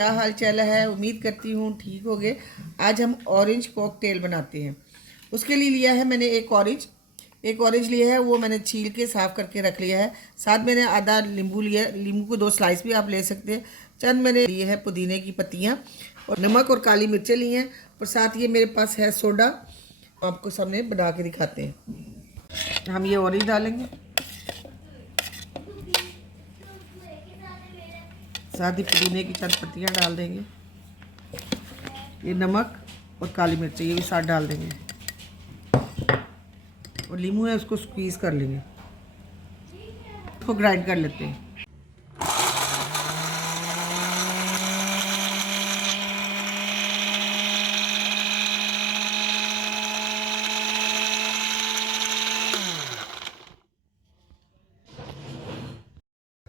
क्या हाल चाल है। उम्मीद करती हूँ ठीक हो गए। आज हम ऑरेंज कॉकटेल बनाते हैं। उसके लिए लिया है मैंने एक ऑरेंज लिया है, वो मैंने छील के साफ़ करके रख लिया है। साथ मैंने आधा नींबू लिया, नींबू को 2 स्लाइस भी आप ले सकते हैं। चंद मैंने लिए है पुदीने की पत्तियाँ और नमक और काली मिर्चें ली हैं। और साथ ये मेरे पास है सोडा। आपको सामने बना के दिखाते हैं। हम ये ऑरेंज डालेंगे, साथ ही पुदीने की चंद पत्तियाँ डाल देंगे। ये नमक और काली मिर्च ये भी साथ डाल देंगे और नींबू है उसको स्क्वीज़ कर लेंगे, उसको ग्राइंड कर लेते हैं।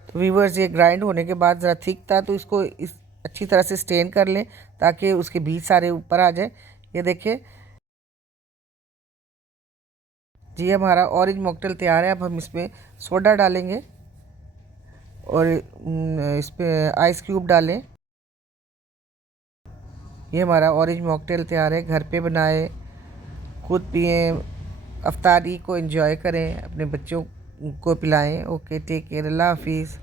तो वीवर्स, ये ग्राइंड होने के बाद ज़रा थिक था तो इसको इस अच्छी तरह से स्टेन कर लें ताकि उसके बीज सारे ऊपर आ जाए। ये देखिए जी, हमारा ऑरेंज मॉकटेल तैयार है। अब हम इसमें सोडा डालेंगे और इस पर आइस क्यूब डालें। ये हमारा ऑरेंज मॉकटेल तैयार है। घर पे बनाएं, खुद पिएं, अफ्तारी को एंजॉय करें, अपने बच्चों को पिलाएं। ओके, टेक केयर, अल्लाह हाफिज़।